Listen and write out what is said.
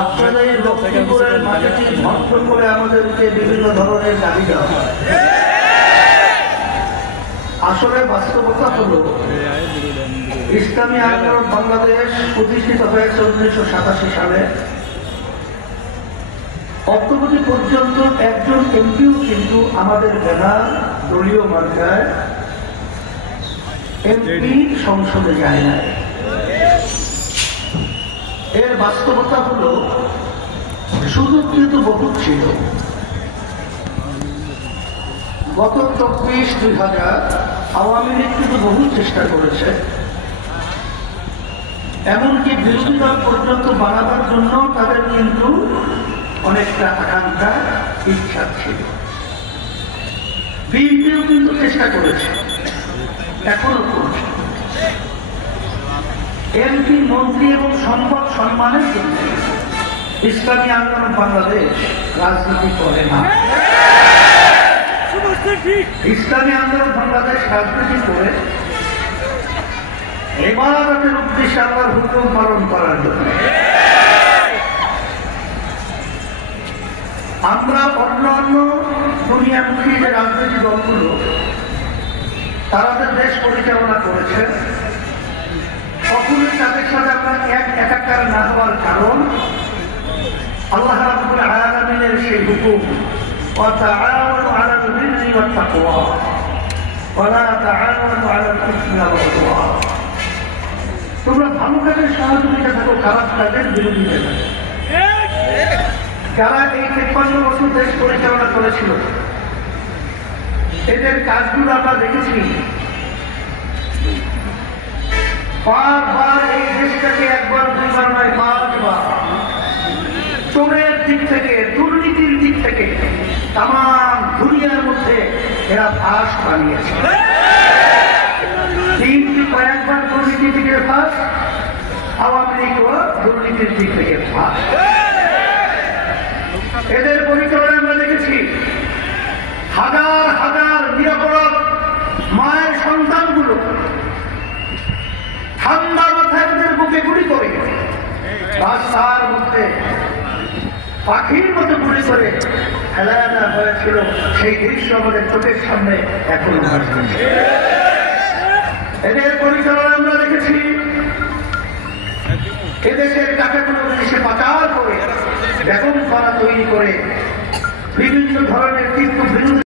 আপনাদের লক্ষ্মীপুরের মাটিটি ধ্বংস করে আমাদেরকে বিভিন্ন ধরনের দাবি দেওয়া হয়। আসলে বাস্তবতা হলো ইসলামী আন্দোলন বাংলাদেশ প্রতিষ্ঠিত হয়েছে 1987 সালে। অদ্যাবধি পর্যন্ত একজন এমপিও কিন্তু আমাদের ব্যানার দলীয় মার্কায় এমপি সংসদে যায় না। এর বাস্তবতা হলো সুযোগ কিন্তু বহুত ছিল। গত 24-2000 আওয়ামী লীগ কিন্তু বহু চেষ্টা করেছে, এমনকি বিরোধী দল পর্যন্ত বানাবার জন্য তাদের কিন্তু অনেকটা আকাঙ্ক্ষা ইচ্ছা ছিল। বিএনপিও কিন্তু চেষ্টা করেছে, এখনো করছে। এমপি মন্ত্রী এবং সম্পদ সম্মানের জন্য ইসলামী আন্দোলন বাংলাদেশ রাজনীতি করে না। ইসলামী আন্দোলন বাংলাদেশ রাজনীতি করে ইবাদতের উদ্দেশ্যে আল্লাহর হুকুম পালন করার জন্য। আমরা অন্যান্য দুনিয়ামুখী যে রাজনৈতিক দলগুলো তারা যে দেশ পরিচালনা করেছে, কখনোই তাদের সাথে আপনার একাকার না হওয়ার কারণ আল্লাহ রাব্বুল আলামিনের সেই হুকুম وتعاونوا على البر والتقوى ولا تعاونوا على الاثم والعدوان। তোমরা ভালো কাজের সহযোগিতা থাকো, খারাপ কাজের বিরোধিতা থাকো। যারা এই 53 বছর দেশ পরিচালনা করেছিল এদের কাজগুলো আমরা দেখেছি। বারবার এই দেশটাকে একবার দুইবার নয় 5 বার চোরের দিক থেকে, দুর্নীতির দিক থেকে তাম দুনিয়ার মধ্যে এরা ফাঁস বানিয়েছে। বিএনপি কয়েকবার দুর্নীতি থেকে ফাঁস, আওয়ামী লীগও দুর্নীতির দিক থেকে ফাঁস। এদের পরিচালনা আমরা দেখেছি হাজার হাজার নিরপরাধ মায়ের সন্তানগুলো ঠান্ডা মাথায় ওদের বুকে গুলি করে রাস্তার মধ্যে পাখির মতো গুলি করে ফেলানো হয়েছিল। সেই দৃশ্য আমাদের চোখের সামনে এখনো ভাসছে। এদের পরিচালনা আমরা দেখেছি এদেশের টাকাগুলো দেশে পাচার করে বেগম পাড়া তৈরি করে বিভিন্ন ধরনের তীর্থ বিরোধী